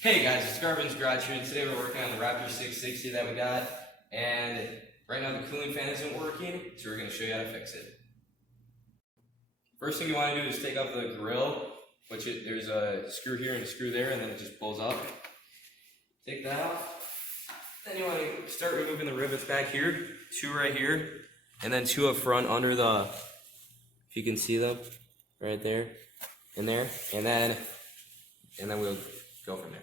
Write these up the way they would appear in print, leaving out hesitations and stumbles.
Hey guys, it's Garvin's Garage here, and today we're working on the Raptor 660 that we got, and right now the cooling fan isn't working, so we're going to show you how to fix it. First thing you want to do is take out the grill, there's a screw here and a screw there, and then it just pulls up. Take that off. Then you want to start removing the rivets back here, 2 right here, and then 2 up front under the, if you can see them, right there, in there, and then we'll go from there.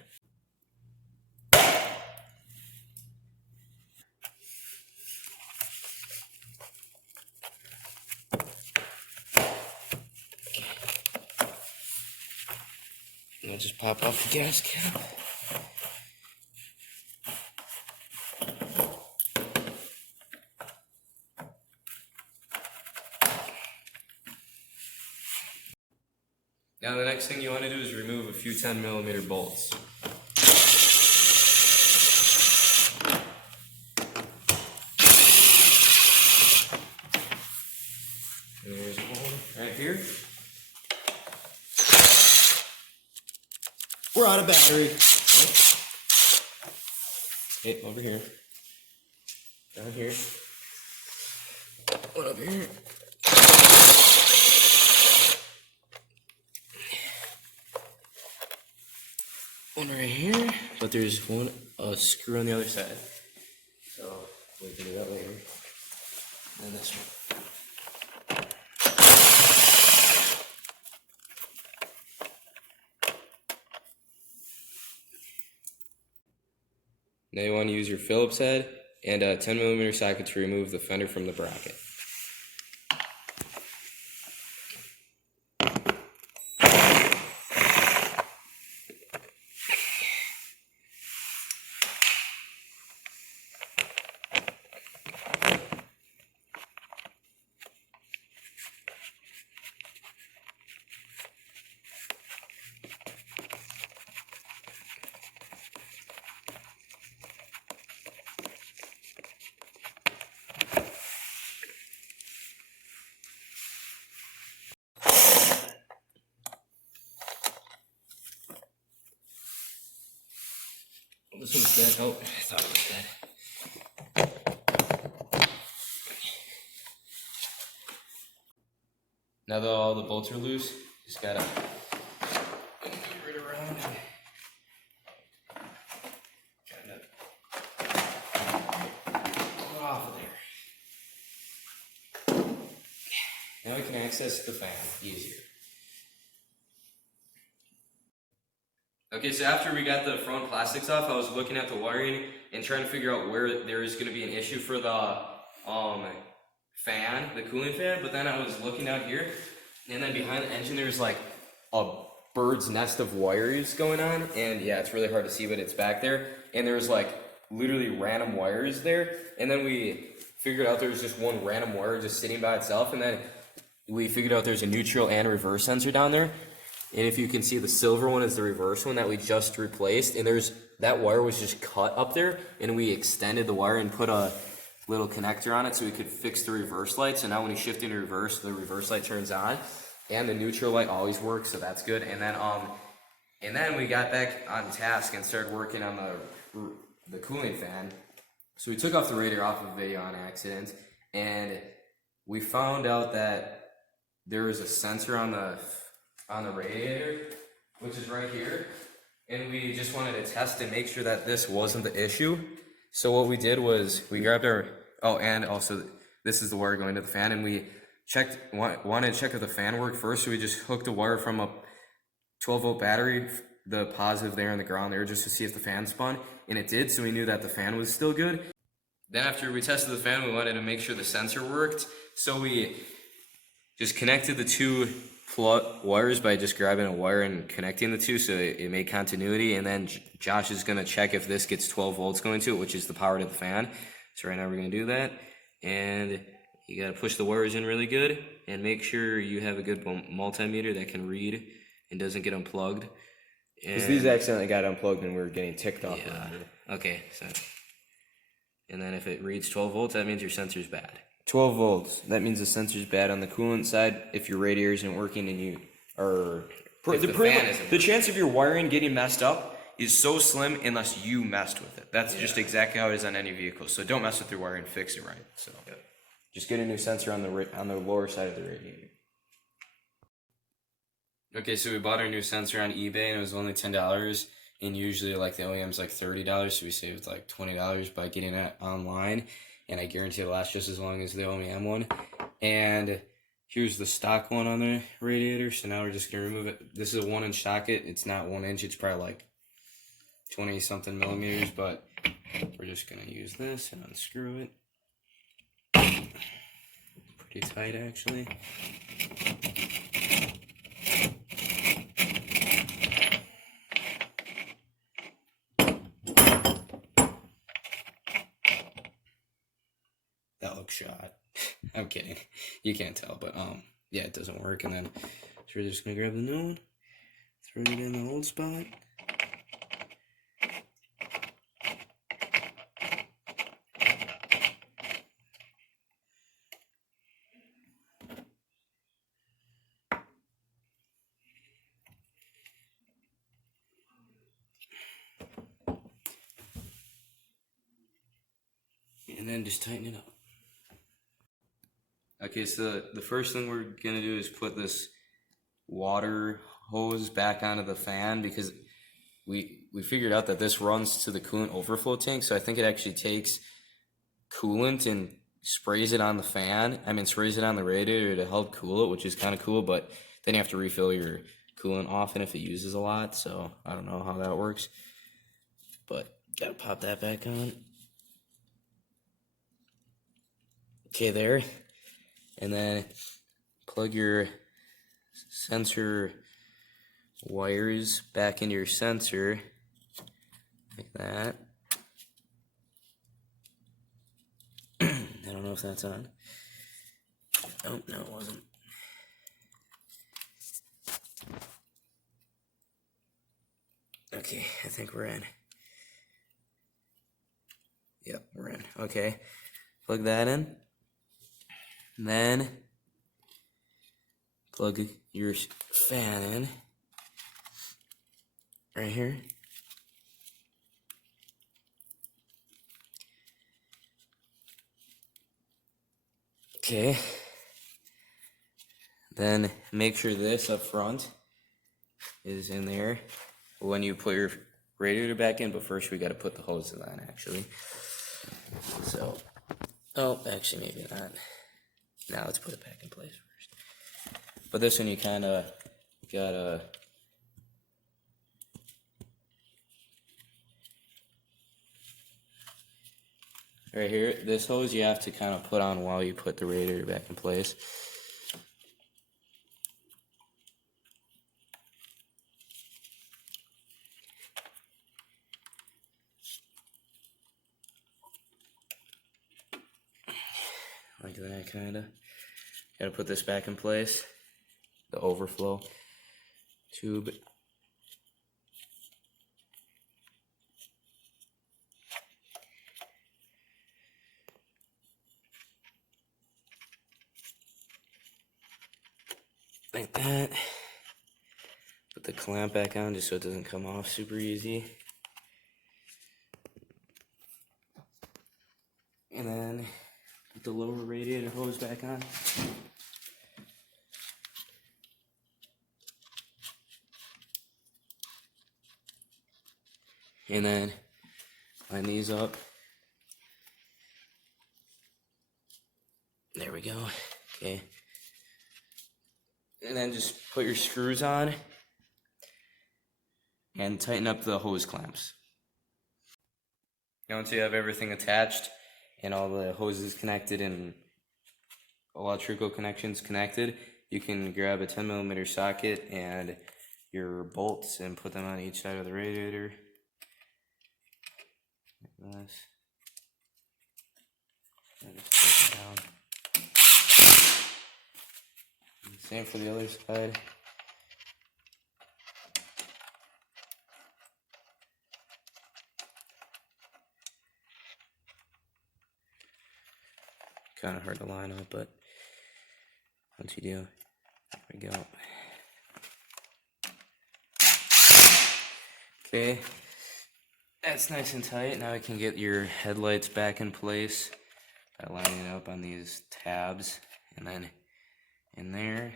And I'll just pop off the gas cap. Now the next thing you want to do is remove a few 10mm bolts. And there's one right here. We're out of battery. Okay, over here. Down here. One up here. One right here, but there's a screw on the other side. So we can do that later. And this one. Now you want to use your Phillips head and a 10mm socket to remove the fender from the bracket. This one's dead. Oh, I thought it was dead. Now that all the bolts are loose, just gotta get right around and kind of pull off of there. Now we can access the fan easier. Okay, so after we got the front plastics off, I was looking at the wiring and trying to figure out where there is going to be an issue for the fan, the cooling fan, but then I was looking out here, and then behind the engine there's like a bird's nest of wires going on, and yeah, it's really hard to see, but it's back there, and there's like literally random wires there, and then we figured out there was just one random wire just sitting by itself, and then we figured out there's a neutral and reverse sensor down there. And if you can see, the silver one is the reverse one that we just replaced, and that wire was just cut up there, and we extended the wire and put a little connector on it so we could fix the reverse light. So now when you shift into reverse, the reverse light turns on, and the neutral light always works, so that's good. And then we got back on task and started working on the cooling fan. So we took off the radiator off of video on accident, and we found out that there was a sensor on the radiator, which is right here, and we just wanted to test and make sure that this wasn't the issue. So what we did was we grabbed and also this is the wire going to the fan, and we wanted to check if the fan worked first, so we just hooked a wire from a 12-volt battery, the positive there and the ground there, just to see if the fan spun, and it did, so we knew that the fan was still good. Then after we tested the fan, we wanted to make sure the sensor worked, so we just connected the 2 wires by just grabbing a wire and connecting the 2, so it made continuity. And then Josh is going to check if this gets 12 volts going to it, which is the power to the fan. So right now we're going to do that, and you got to push the wires in really good and make sure you have a good multimeter that can read and doesn't get unplugged. Because these accidentally got unplugged and we were getting ticked off. Yeah. Okay, so and then if it reads 12 volts, that means your sensor's bad. 12 volts. That means the sensor's bad on the coolant side. If your radiator isn't working and you are... The chance of your wiring getting messed up is so slim unless you messed with it. That's just exactly how it is on any vehicle. So don't mess with your wire and fix it right. So just get a new sensor on the lower side of the radiator. Okay, so we bought our new sensor on eBay and it was only $10. And usually, like, the OEM's like $30, so we saved like $20 by getting it online. And I guarantee it'll last just as long as the OEM one. And here's the stock one on the radiator. So now we're just gonna remove it. This is a 1-inch socket. It's not 1 inch. It's probably like 20 something millimeters. But we're just gonna use this and unscrew it. Pretty tight, actually. That looks shot. I'm kidding. You can't tell, but yeah, it doesn't work. And then so we're just gonna grab the new one, throw it in the old spot. And then just tighten it up. Okay, so the first thing we're gonna do is put this water hose back onto the fan, because we figured out that this runs to the coolant overflow tank. So I think it actually takes coolant and sprays it on the fan. I mean, sprays it on the radiator to help cool it, which is kind of cool. But then you have to refill your coolant often if it uses a lot. So I don't know how that works. But gotta pop that back on. Okay, there. And then plug your sensor wires back into your sensor like that. I don't know if that's on. Oh, no, it wasn't. Okay, I think we're in. Yep, we're in. Okay, plug that in. And then plug your fan in right here. Okay. Then make sure this up front is in there when you put your radiator back in, but first we got to put the hoses on, actually. So, oh, actually maybe not. Now let's put it back in place first. But this one you kind of gotta right here, this hose you have to kind of put on while you put the radiator back in place. Like that, kind of. Gotta put this back in place. The overflow tube. Like that. Put the clamp back on just so it doesn't come off super easy. And then put the lower radiator hose back on. And then line these up. There we go. Okay. And then just put your screws on and tighten up the hose clamps. Now once you have everything attached and all the hoses connected and electrical connections connected, you can grab a 10mm socket and your bolts and put them on each side of the radiator. Like this. And just push it down. And same for the other side. Kind of hard to line up, but once you do, there we go. Okay, That's nice and tight. Now I can get your headlights back in place by lining it up on these tabs, and then in there,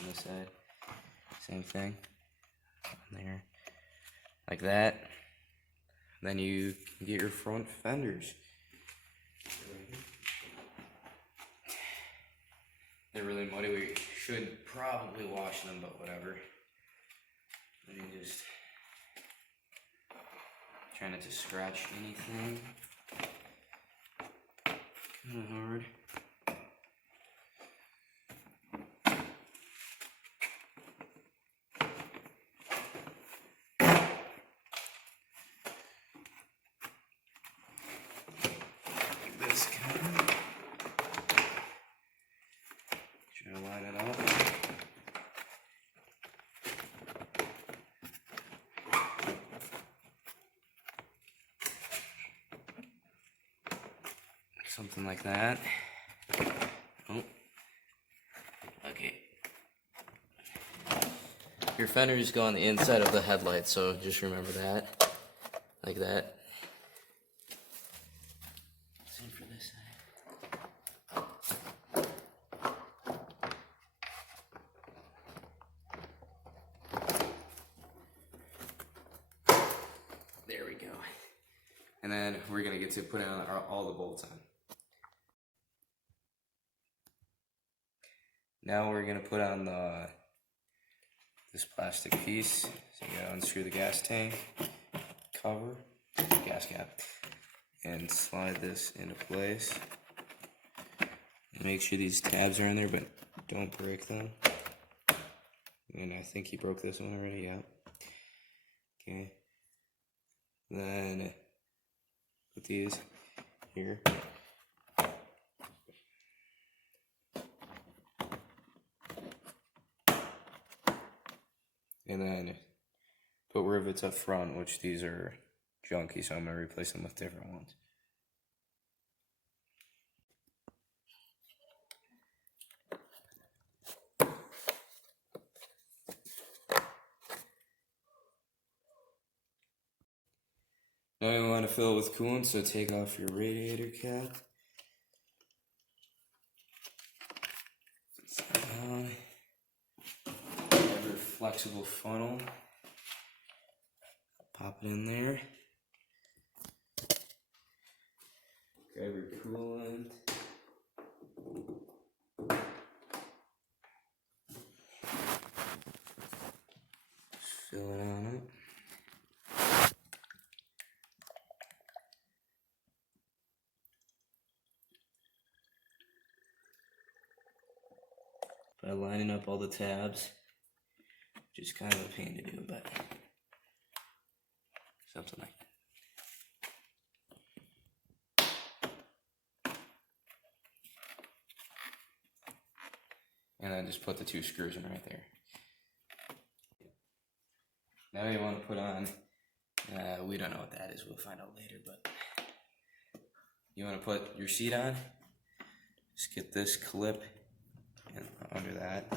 on this side, same thing, on there, like that. Then you can get your front fenders. They're really muddy. We should probably wash them, but whatever. Let me just try not to scratch anything. Kind of hard. Like this kind of. Try to line it up. Something like that. Oh. Okay. Your fenders go on the inside of the headlight, so just remember that. Like that. Same for this side. There we go. And then we're gonna get to putting on all the bolts on. Now we're gonna put on this plastic piece. So you gotta unscrew the gas tank cover, gas cap, and slide this into place. And make sure these tabs are in there, but don't break them. And I think he broke this one already. Yeah. Okay. Then put these here. And then put rivets up front, which these are junky, so I'm going to replace them with different ones. Now you want to fill it with coolant, so take off your radiator cap. Flexible funnel. Pop it in there. Grab your coolant. Just fill it on up. By lining up all the tabs. Which is kind of a pain to do, but something like that. And then just put the 2 screws in right there. Now you want to put on, we don't know what that is, we'll find out later, but you want to put your seat on. Just get this clip under that.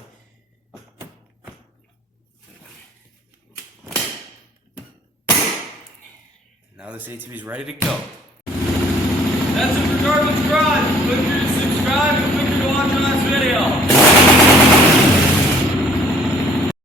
Now this ATV is ready to go. That's it for Darwin's Garage. Click here to subscribe and click here to watch the last video.